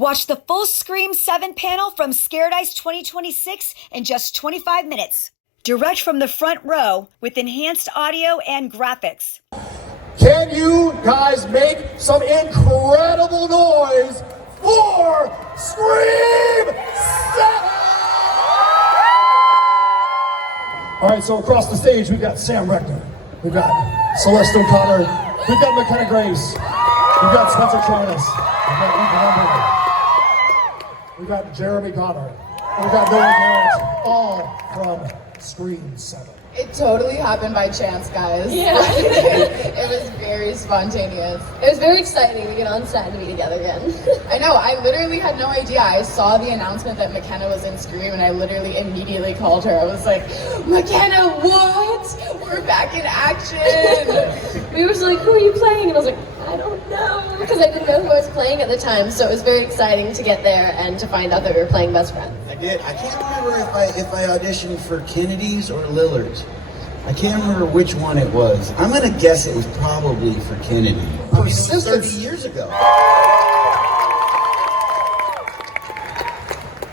Watch the full Scream 7 panel from Scaradise 2026 in just 25 minutes. Direct from the front row with enhanced audio and graphics. Can you guys make some incredible noise for Scream 7? All right, so across the stage, we've got Sam Rechner. We've got Celeste O'Connor. We've got McKenna Grace. We've got Spencer Charnas. We've got Embry. We've got Jeremy Connor. We've got Noah Garret, all from Scream 7. It totally happened by chance, guys. Yeah. It was very spontaneous. It was very exciting to get on set and be together again. I know, I literally had no idea. I saw the announcement that McKenna was in Scream and I literally immediately called her. I was like, McKenna, what? We're back in action. We were like, who are you playing? And I was like, I don't know, because I didn't know who I was playing at the time. So it was very exciting to get there and to find out that we were playing best friends. I did. I can't remember if I auditioned for Kennedy's or Lillard's. I can't remember which one it was. I'm gonna guess it was probably for Kennedy. I mean, it was 30 years ago.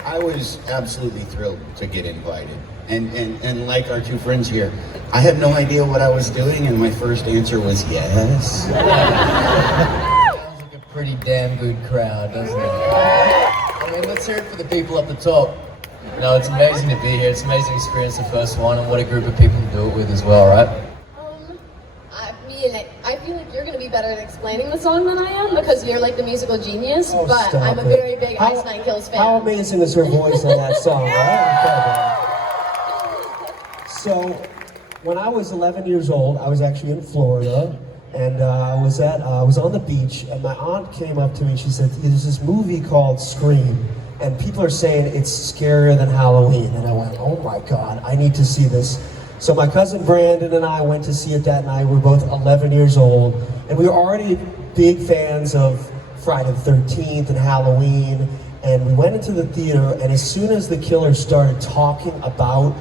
I was absolutely thrilled to get invited. And like our two friends here, I had no idea what I was doing, and my first answer was yes. Sounds like a pretty damn good crowd, doesn't it? I mean, let's hear it for the people up the top. You know, it's amazing to be here. It's an amazing experience, the first one, and what a group of people to do it with as well, right? I feel like you're going to be better at explaining the song than I am because you're like the musical genius, Oh, but stop I'm a it. very big Ice Nine Kills fan. How amazing is her voice on that song, right? Incredible. So, when I was 11 years old, I was actually in Florida, and I was on the beach, and my aunt came up to me and she said, there's this movie called Scream, and people are saying it's scarier than Halloween. And I went, oh my God, I need to see this. So my cousin Brandon and I went to see it that night. We were both 11 years old, and we were already big fans of Friday the 13th and Halloween. And we went into the theater, and as soon as the killer started talking about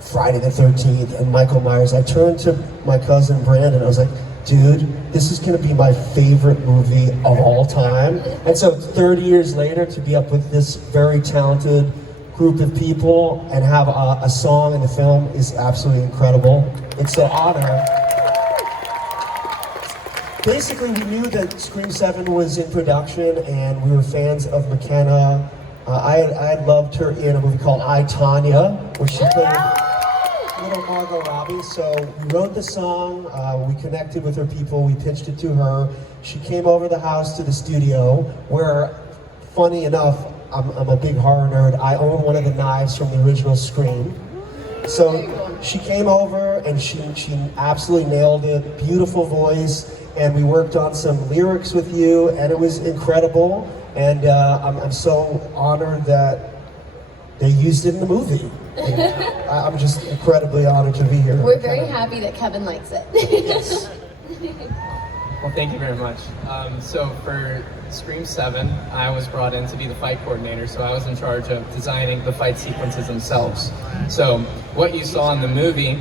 Friday the 13th and Michael Myers, I turned to my cousin Brandon. I was like, dude, this is gonna be my favorite movie of all time. And so 30 years later, to be up with this very talented group of people and have a song in the film is absolutely incredible. It's an honor. Basically, we knew that Scream 7 was in production, and we were fans of McKenna. I had loved her in a movie called I, Tonya, where she played little Margot Robbie. So we wrote the song, we connected with her people, we pitched it to her. She came over the house to the studio, where, funny enough, I'm a big horror nerd. I own one of the knives from the original Scream. So she came over and she absolutely nailed it. Beautiful voice, and we worked on some lyrics with you, and it was incredible. And I'm so honored that they used it in the movie. I'm just incredibly honored to be here. We're very happy that Kevin likes it. Yes. Well, thank you very much. So for Scream 7, I was brought in to be the fight coordinator, so I was in charge of designing the fight sequences themselves. So what you saw in the movie,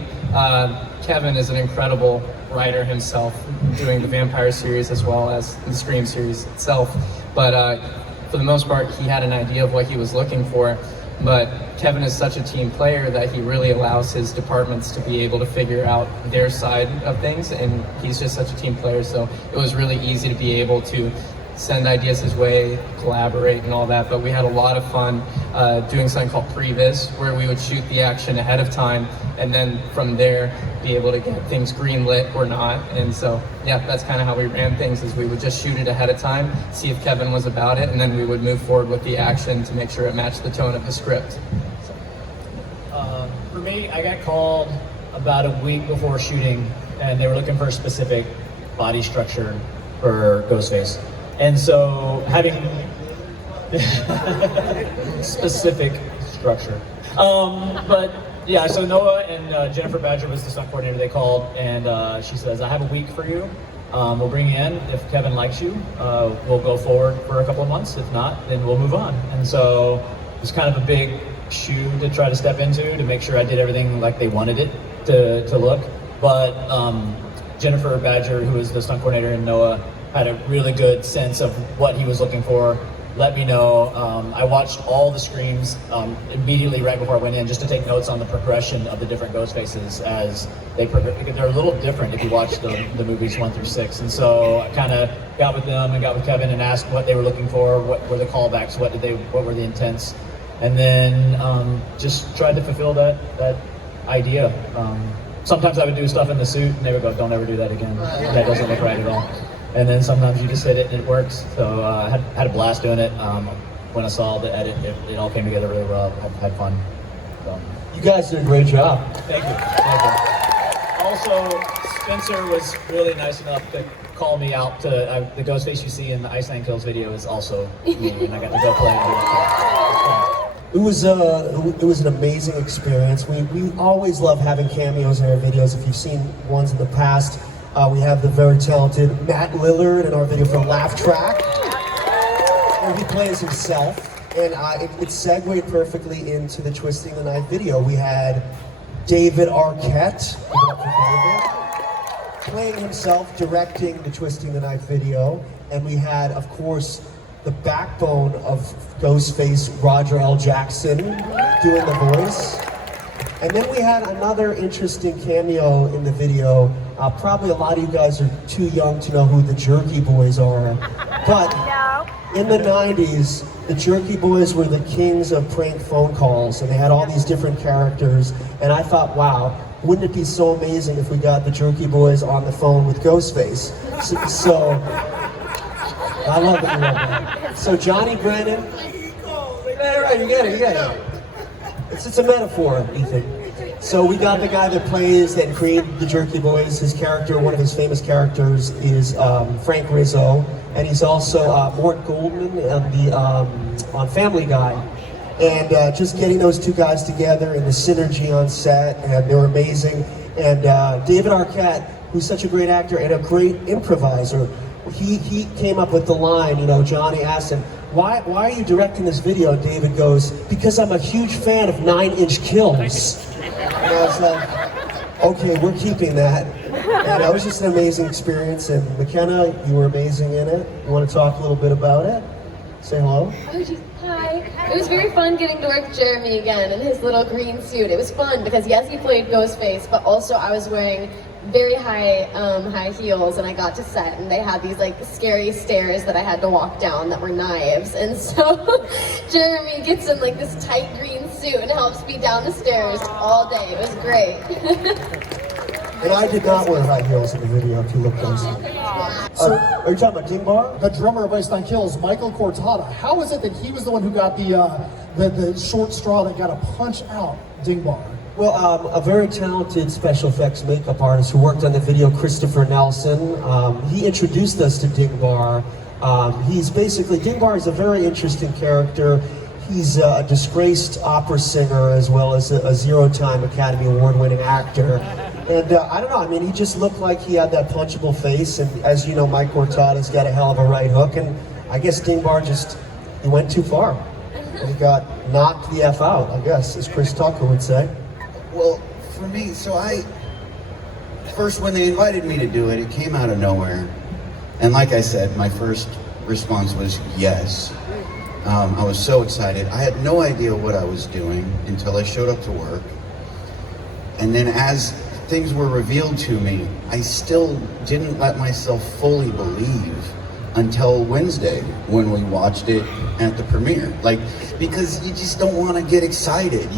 Kevin is an incredible writer himself, doing the Vampire series as well as the Scream series itself. But for the most part, he had an idea of what he was looking for. But Kevin is such a team player that he really allows his departments to be able to figure out their side of things, and he's just such a team player, so it was really easy to be able to send ideas his way, collaborate and all that. But we had a lot of fun doing something called previs, where we would shoot the action ahead of time and then from there be able to get things greenlit or not. And so yeah, that's kind of how we ran things, is we would just shoot it ahead of time, see if Kevin was about it, and then we would move forward with the action to make sure it matched the tone of the script. For me, I got called about a week before shooting, and they were looking for a specific body structure for Ghostface. And so having specific structure. But yeah, so Noah and Jennifer Badger was the stunt coordinator they called, and she says, I have a week for you. We'll bring you in. If Kevin likes you, we'll go forward for a couple of months. If not, then we'll move on. And so it was kind of a big shoe to try to step into, to make sure I did everything like they wanted it to look. But Jennifer Badger, who was the stunt coordinator, and Noah had a really good sense of what he was looking for, let me know. I watched all the screams immediately right before I went in, just to take notes on the progression of the different Ghostfaces as they progress. They're a little different if you watch the movies 1 through 6. And so I kind of got with them and got with Kevin and asked what they were looking for, what were the callbacks, what were the intents, and then just tried to fulfill that idea. Sometimes I would do stuff in the suit and they would go, "Don't ever do that again. That doesn't look right at all." And then sometimes you just hit it and it works. So I had a blast doing it. When I saw the edit, it all came together really well. Had fun. So. You guys did a great job. Thank you. Thank you. Also, Spencer was really nice enough to call me out to the Ghostface you see in the Iceland Kills video is also me, and I got to go play and do it. It was an amazing experience. We always love having cameos in our videos. If you've seen ones in the past, we have the very talented Matt Lillard in our video for Laugh Track, where he plays himself, and it segued perfectly into the Twisting the Knife video. We had David Arquette, playing himself, directing the Twisting the Knife video, and we had, of course, the backbone of Ghostface, Roger L. Jackson, doing the voice. And then we had another interesting cameo in the video. Probably a lot of you guys are too young to know who the Jerky Boys are, but in the 90s, the Jerky Boys were the kings of prank phone calls, and they had all these different characters, and I thought, wow, wouldn't it be so amazing if we got the Jerky Boys on the phone with Ghostface? So I love that you love that. So Johnny Brennan, right, you get it. It's a metaphor, Ethan. So we got the guy that plays and created the Jerky Boys. His character, one of his famous characters, is Frank Rizzo, and he's also Mort Goldman on Family Guy. And just getting those two guys together and the synergy on set, and they were amazing. And David Arquette, who's such a great actor and a great improviser, he came up with the line, Johnny asked him, why are you directing this video? And David goes, "Because I'm a huge fan of 9-inch Kills." And I was like, okay, we're keeping that. And that was just an amazing experience. And McKenna, you were amazing in it. You want to talk a little bit about it? Say hello. Hi. It was very fun getting to work with Jeremy again in his little green suit. It was fun because yes, he played Ghostface, but also I was wearing very high heels, and I got to set and they had these like scary stairs that I had to walk down that were knives, and so Jeremy gets in like this tight green suit and helps me down the stairs all day. It was great. And I did not wear high heels in the video, if you look closely. Are you talking about Dingbar? The drummer of Iceland Kills, Michael Cortada. How is it that he was the one who got the short straw that got to punch out Dingbar? Well, a very talented special effects makeup artist who worked on the video, Christopher Nelson. He introduced us to Dingbar. Dingbar is a very interesting character. He's a disgraced opera singer as well as a zero-time Academy Award-winning actor. And I don't know, he just looked like he had that punchable face, and as you know, Mike Cortada's got a hell of a right hook, and I guess Dingbar he went too far. He got knocked the F out, I guess, as Chris Tucker would say. Well, for me, first when they invited me to do it, it came out of nowhere. And like I said, my first response was yes. I was so excited. I had no idea what I was doing until I showed up to work. And then as things were revealed to me, I still didn't let myself fully believe until Wednesday when we watched it at the premiere. Because you just don't want to get excited.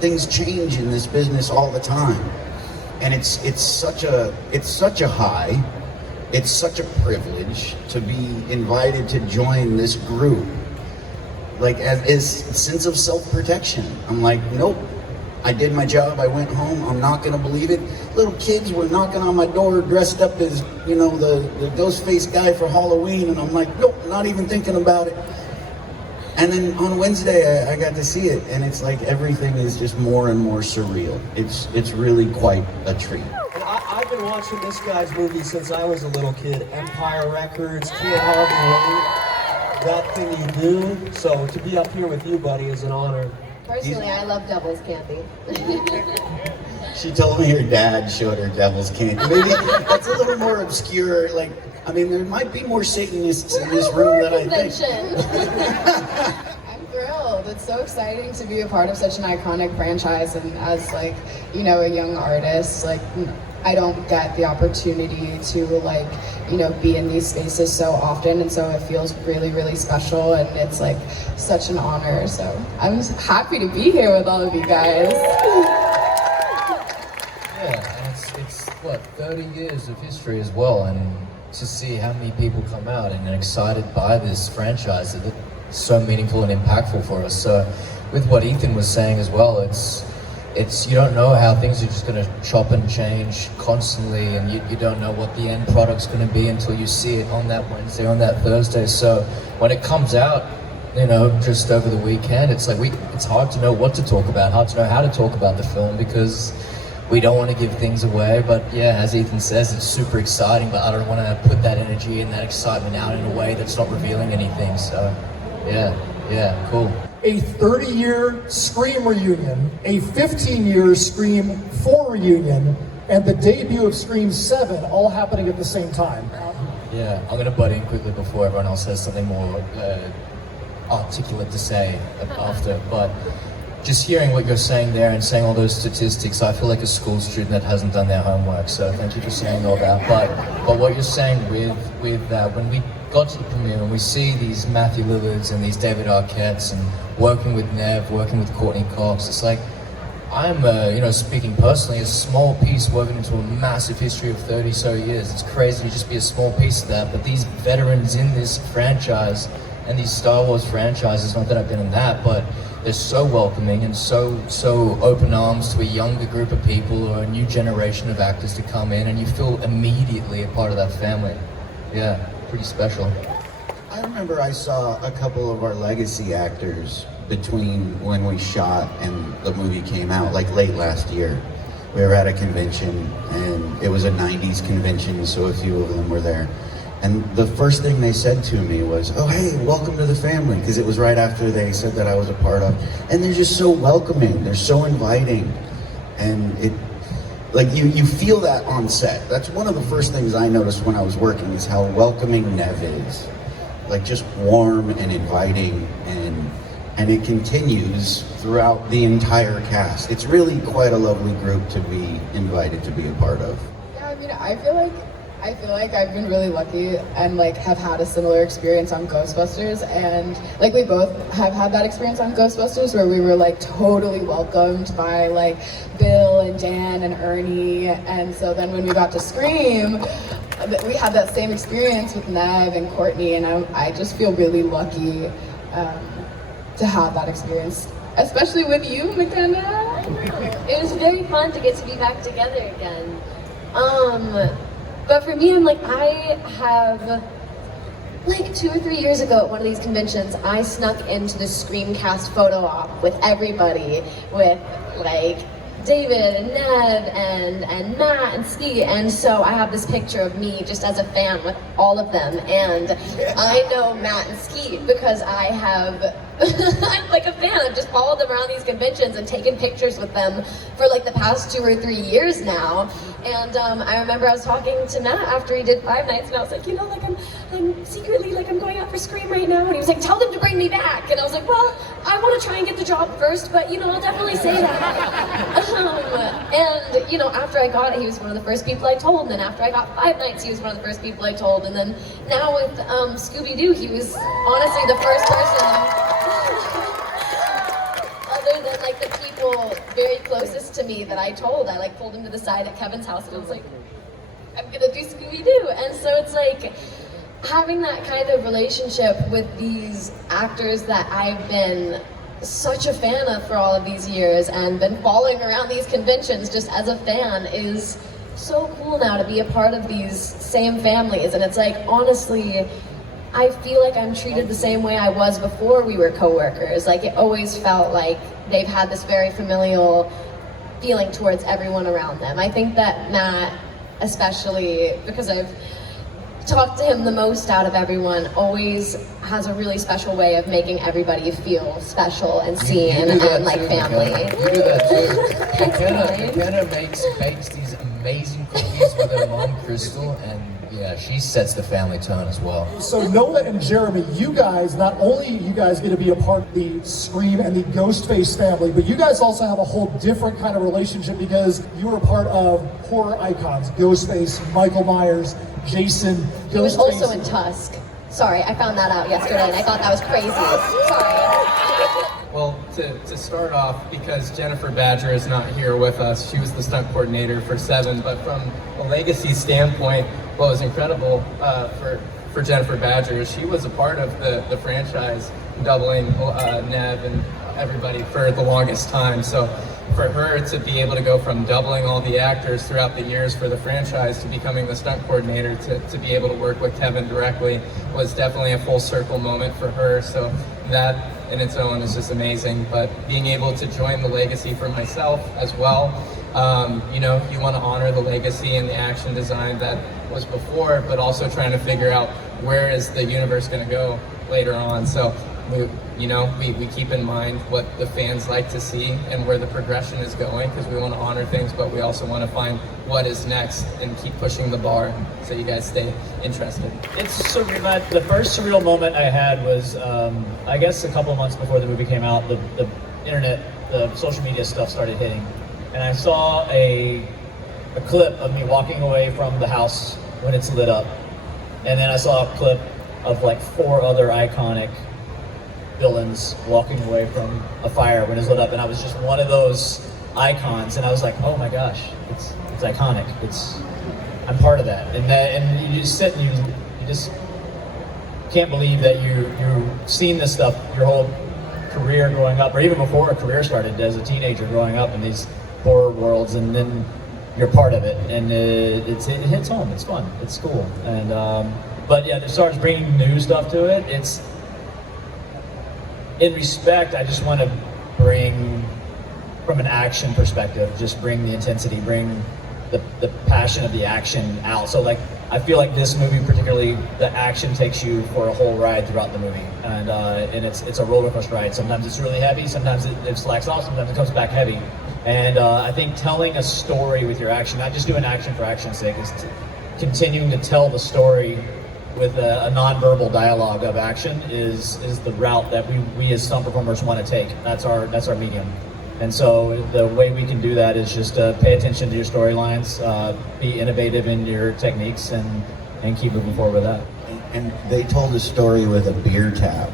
Things change in this business all the time. And it's such a high. It's such a privilege to be invited to join this group. As sense of self-protection. I'm like, nope. I did my job, I went home, I'm not gonna believe it. Little kids were knocking on my door dressed up as, the Ghostface guy for Halloween, and I'm like, nope, not even thinking about it. And then on Wednesday, I got to see it, and it's like everything is just more and more surreal. It's really quite a treat. I've been watching this guy's movie since I was a little kid. Empire Records, Can't Hardly Wait, That Thing You Do. So to be up here with you, buddy, is an honor. Personally, I love doubles candy. She told me her dad showed her devil's candy. Maybe that's a little more obscure. Like, I mean, there might be more Satanists in this room than I think. I'm thrilled. It's so exciting to be a part of such an iconic franchise, and as like, you know, a young artist, like I don't get the opportunity to like, you know, be in these spaces so often, and so it feels really, really special, and it's like such an honor. So I'm just happy to be here with all of you guys. Yeah, and it's what, 30 years of history as well, and to see how many people come out and are excited by this franchise, it's so meaningful and impactful for us. So with what Ethan was saying as well, it's you don't know how things are just going to chop and change constantly, and you don't know what the end product's going to be until you see it on that Wednesday, on that Thursday. So when it comes out, you know, just over the weekend, it's like it's hard to know what to talk about, hard to know how to talk about the film, because we don't want to give things away. But yeah, as Ethan says, it's super exciting, but I don't want to put that energy and that excitement out in a way that's not revealing anything. So yeah, cool. A 30-year Scream reunion, a 15-year Scream 4 reunion, and the debut of Scream 7 all happening at the same time. Yeah, I'm gonna butt in quickly before everyone else has something more articulate to say after, but just hearing what you're saying there and saying all those statistics, I feel like a school student that hasn't done their homework, so thank you for saying all that. But what you're saying with that, when we got to the premiere and we see these Matthew Lillards and these David Arquettes and working with Nev, working with Courtney Cox, it's like, I'm, you know, speaking personally, a small piece woven into a massive history of 30 so years. It's crazy to just be a small piece of that, but these veterans in this franchise and these Star Wars franchises, not that I've been in that, but they're so welcoming and so open arms to a younger group of people or a new generation of actors to come in, and you feel immediately a part of that family. Yeah, pretty special. I remember I saw a couple of our legacy actors between when we shot and the movie came out, like late last year. We were at a convention, and it was a 90s convention, so a few of them were there. And the first thing they said to me was, "Oh, hey, welcome to the family," because it was right after they said that I was a part of. And they're just so welcoming, they're so inviting. And it, like, you feel that on set. That's one of the first things I noticed when I was working, is how welcoming Nev is. Like, just warm and inviting, and it continues throughout the entire cast. It's really quite a lovely group to be invited to be a part of. Yeah, I mean, I feel like I've been really lucky and like have had a similar experience on Ghostbusters, and like we both have had that experience on Ghostbusters where we were like totally welcomed by like Bill and Dan and Ernie, and so then when we got to Scream, we had that same experience with Nev and Courtney, and I just feel really lucky to have that experience, especially with you, McKenna. It was very fun to get to be back together again. But for me, I'm like, I have, like 2 or 3 years ago at one of these conventions, I snuck into the Screamcast photo op with everybody, with like David and Nev and Matt and Ski, and so I have this picture of me just as a fan with all of them, and I know Matt and Ski because I have, I'm like a fan. I've just followed them around these conventions and taken pictures with them for like the past 2 or 3 years now. And I remember I was talking to Matt after he did Five Nights, and I was like, you know, like I'm secretly, like I'm going out for Scream right now. And he was like, tell them to bring me back. And I was like, well, I want to try and get the job first, but you know, I'll definitely say that. And you know, after I got it, he was one of the first people I told. And then after I got Five Nights, he was one of the first people I told. And then now with Scooby-Doo, he was honestly the first person. Other than like the people very closest to me that I told. I like pulled him to the side at Kevin's house and I was like, I'm gonna do Scooby-Doo. And so it's like having that kind of relationship with these actors that I've been such a fan of for all of these years and been following around these conventions just as a fan is so cool now to be a part of these same families. And it's like, honestly, I feel like I'm treated the same way I was before we were co-workers. Like, it always felt like they've had this very familial feeling towards everyone around them. I think that Matt, especially because I've talk to him the most out of everyone, always has a really special way of making everybody feel special and seen and like family. You do that too. McKenna bakes these amazing cookies with her mom, Crystal, and yeah, she sets the family tone as well. So Noah and Jeremy, you guys, not only you guys get to be a part of the Scream and the Ghostface family, but you guys also have a whole different kind of relationship because you were a part of horror icons, Ghostface, Michael Myers, Jason, Ghostface. He was also in Tusk. Sorry, I found that out yesterday and I thought that was crazy. Sorry. Well, to start off, because Jennifer Badger is not here with us, she was the stunt coordinator for 7, but from a legacy standpoint, what was incredible for Jennifer Badger is she was a part of the franchise, doubling Nev and everybody for the longest time. So for her to be able to go from doubling all the actors throughout the years for the franchise to becoming the stunt coordinator to be able to work with Kevin directly was definitely a full circle moment for her. So that in its own is just amazing. But being able to join the legacy for myself as well, you know, you want to honor the legacy and the action design that was before, but also trying to figure out where is the universe going to go later on. So we keep in mind what the fans like to see and where the progression is going, because we want to honor things, but we also want to find what is next and keep pushing the bar so you guys stay interested. It's surreal. The first surreal moment I had was, I guess a couple of months before the movie came out, the internet, the social media stuff started hitting. And I saw a clip of me walking away from the house when it's lit up. And then I saw a clip of like 4 other iconic villains walking away from a fire when it's lit up, and I was just one of those icons, and I was like, oh my gosh, it's iconic. I'm part of that, and you just sit and you just can't believe that you've seen this stuff your whole career growing up, or even before a career started as a teenager growing up in these horror worlds, and then you're part of it, and it hits home. It's fun. It's cool, and but yeah, as far as bringing new stuff to it, it's. In respect, I just want to bring, from an action perspective, just bring the intensity, bring the passion of the action out. So like, I feel like this movie particularly, the action takes you for a whole ride throughout the movie. And it's a roller coaster ride. Sometimes it's really heavy, sometimes it slacks off, sometimes it comes back heavy. And I think telling a story with your action, not just doing action for action's sake, is continuing to tell the story with a non-verbal dialogue of action is the route that we as stunt performers want to take. That's our medium. And so the way we can do that is just pay attention to your storylines, be innovative in your techniques, and keep moving forward with that. And they told a story with a beer tap.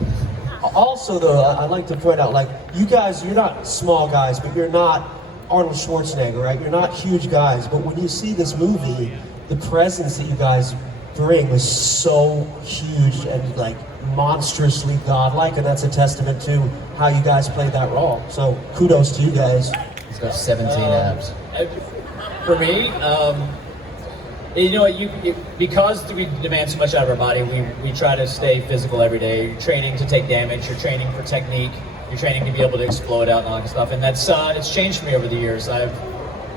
Also, though, I'd like to point out, like, you guys, you're not small guys, but you're not Arnold Schwarzenegger, right? You're not huge guys, but when you see this movie, the presence that you guys bring was so huge and like monstrously godlike, and that's a testament to how you guys played that role. So kudos to you guys. He's got 17 abs. For me, you know, because we demand so much out of our body, we try to stay physical every day. You're training to take damage, you're training for technique, you're training to be able to explode out and all that stuff. And that's it's changed for me over the years.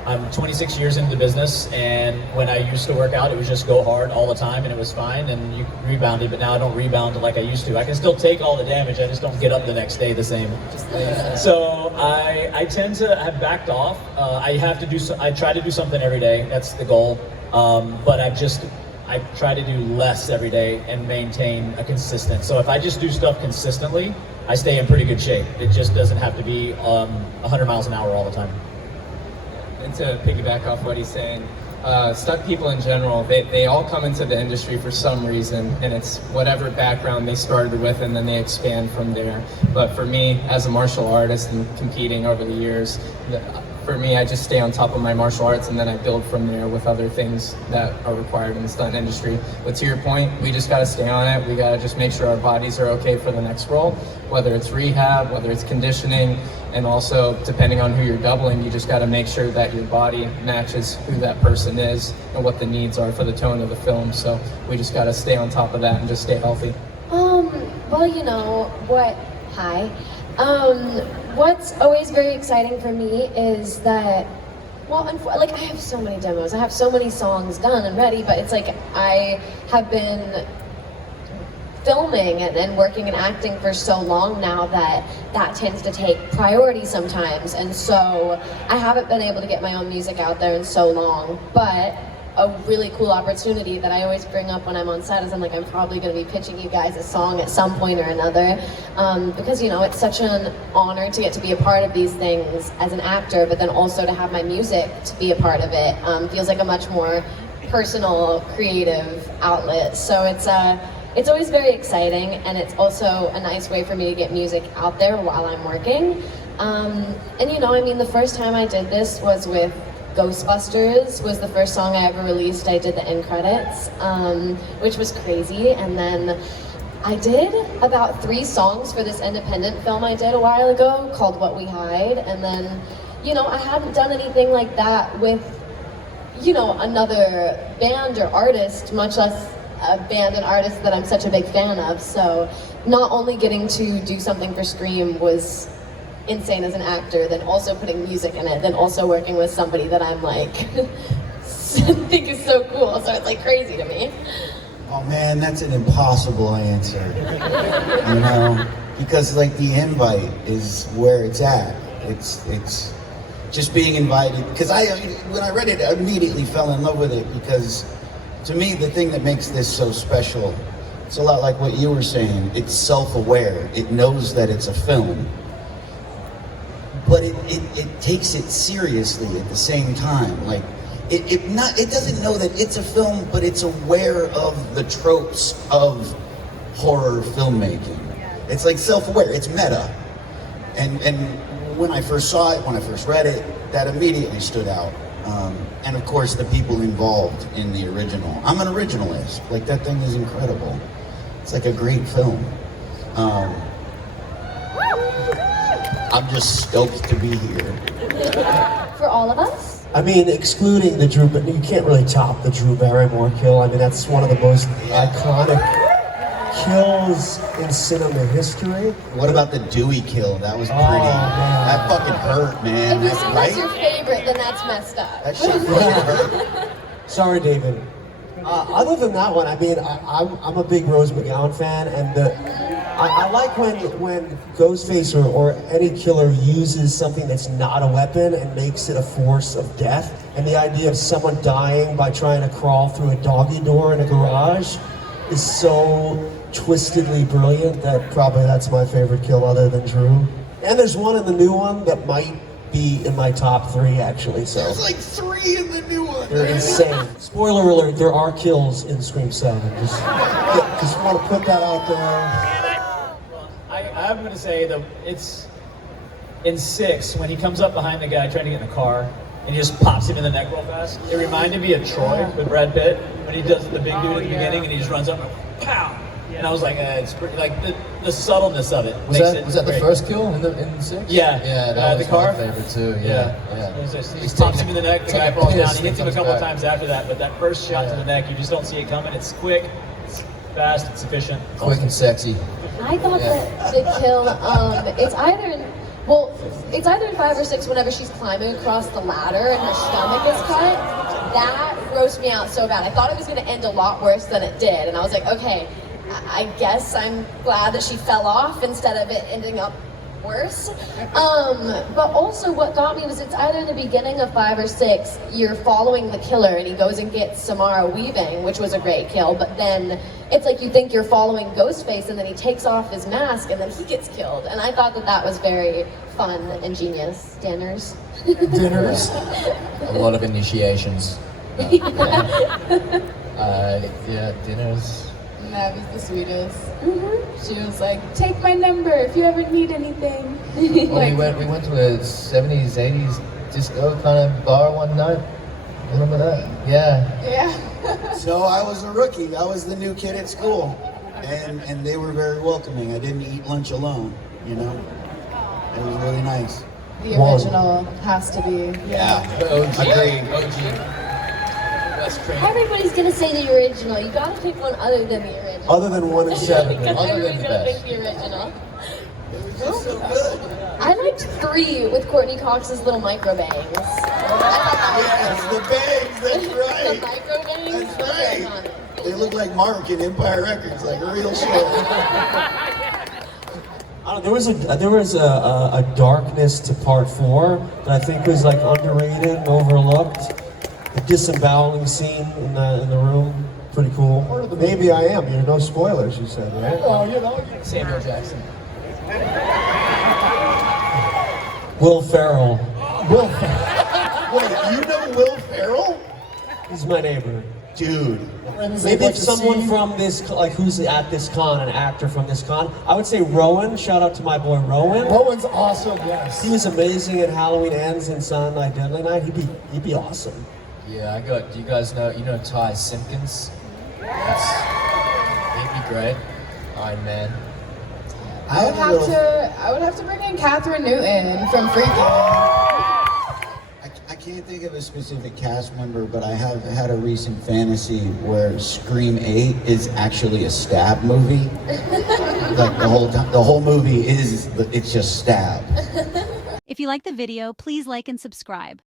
I'm 26 years into the business, and when I used to work out, it was just go hard all the time, and it was fine, and you rebounded, but now I don't rebound like I used to. I can still take all the damage, I just don't get up the next day the same. So I tend to have backed off. I try to do something every day, that's the goal, but I try to do less every day and maintain a consistent. So if I just do stuff consistently, I stay in pretty good shape. It just doesn't have to be 100 miles an hour all the time. And to piggyback off what he's saying, stunt people in general, they all come into the industry for some reason, and it's whatever background they started with, and then they expand from there. But for me, as a martial artist and competing over the years, for me, I just stay on top of my martial arts, and then I build from there with other things that are required in the stunt industry. But to your point, we just got to stay on it. We got to just make sure our bodies are okay for the next role, whether it's rehab, whether it's conditioning, and also depending on who you're doubling, you just got to make sure that your body matches who that person is and what the needs are for the tone of the film. So we just got to stay on top of that and just stay healthy. Well, you know what? Hi. What's always very exciting for me is that Well, like I have so many demos, I have so many songs done and ready, but it's like I have been filming and working and acting for so long now that tends to take priority sometimes, and so I haven't been able to get my own music out there in so long. But a really cool opportunity that I always bring up when I'm on set is I'm probably going to be pitching you guys a song at some point or another, because it's such an honor to get to be a part of these things as an actor, but then also to have my music to be a part of it feels like a much more personal, creative outlet. So it's always very exciting, and it's also a nice way for me to get music out there while I'm working. And the first time I did this was with Ghostbusters, was the first song I ever released. I did the end credits, which was crazy. And then I did about 3 songs for this independent film I did a while ago called What We Hide. And then, I hadn't done anything like that with, another band or artist, much less a band and artist that I'm such a big fan of. So not only getting to do something for Scream was insane as an actor, then also putting music in it, then also working with somebody that I'm think is so cool. So it's crazy to me. Oh man, that's an impossible answer. Because the invite is where it's at. It's just being invited. Because when I read it, I immediately fell in love with it, because to me, the thing that makes this so special, it's a lot like what you were saying. It's self-aware. It knows that it's a film, but it takes it seriously at the same time. It doesn't know that it's a film, but it's aware of the tropes of horror filmmaking. It's self-aware. It's meta. And when I first saw it, when I first read it, that immediately stood out. And of course, the people involved in the original. I'm an originalist. That thing is incredible. It's a great film. I'm just stoked to be here. For all of us? Excluding the Drew, but you can't really top the Drew Barrymore kill. That's one of the most iconic kills in cinema history. What about the Dewey kill? That was pretty. That fucking hurt, man. If you say that's your favorite, then that's messed up. That shit fucking hurt. Sorry, David. Other than that one, I'm a big Rose McGowan fan, and I like when Ghostface or any killer uses something that's not a weapon and makes it a force of death. And the idea of someone dying by trying to crawl through a doggy door in a garage is so twistedly brilliant that probably that's my favorite kill other than Drew. And there's one in the new one that might be in my top 3 actually. So there's 3 in the new one. They're insane. Spoiler alert, there are kills in Scream 7. Just want to put that out there. I'm going to say that it's in 6 when he comes up behind the guy trying to get in the car and he just pops him in the neck real fast. It reminded me of Troy with Brad Pitt when he does the big dude at the beginning and he just runs up and pow. And I was it's pretty, the subtleness of it. Was that the first kill in 6? Yeah. Yeah, that was the car? my favorite too. Yeah. He pops him in the neck, the guy falls down. He hits him a couple of times after that, but that first shot to the neck, you just don't see it coming. It's quick, it's fast, it's efficient. Quick and sexy. I thought that the kill, it's either in 5 or 6 whenever she's climbing across the ladder and her stomach is cut. That grossed me out so bad. I thought it was going to end a lot worse than it did, and I was like, okay, I guess I'm glad that she fell off instead of it ending up worse. But also what got me was it's either in the beginning of 5 or 6, you're following the killer and he goes and gets Samara Weaving, which was a great kill, but then it's you think you're following Ghostface and then he takes off his mask and then he gets killed. And I thought that was very fun and genius. Dinners. A lot of initiations. Dinners. That was the sweetest. She was take my number if you ever need anything. Well, we went to a 70s, 80s disco kind of bar one night. Remember that? Yeah. So I was a rookie. I was the new kid at school. And they were very welcoming. I didn't eat lunch alone, It was really nice. The original has to be. Yeah. Agreed. OG. Everybody's gonna say the original. You gotta pick one other than the original. Other than 1 and 7. Because everybody's gonna pick the original. It was just so good. I liked 3 with Courtney Cox's little micro bangs. Yes, the bangs, that's right. The micro bangs. That's right. They look like Mark in Empire Records, like a real show. There was a darkness to part 4 that I think was like underrated and overlooked. The disemboweling scene in the room, pretty cool. Maybe I am. No spoilers, you said, right? Oh, Samuel Jackson. Will Ferrell. Wait, you know Will Ferrell? He's my neighbor. Dude. Maybe if someone from this, like who's at this con, an actor from this con, I would say Rowan. Shout out to my boy Rowan. Rowan's awesome, yes. He was amazing at Halloween Ends and Silent Night, Deadly Night. He'd be awesome. Yeah, do you guys know, Ty Simpkins? He'd be great. Iron Man. I would have to bring in Catherine Newton from Freaky. I can't think of a specific cast member, but I have had a recent fantasy where Scream 8 is actually a stab movie. Like the whole movie it's just stab. If you like the video, please like and subscribe.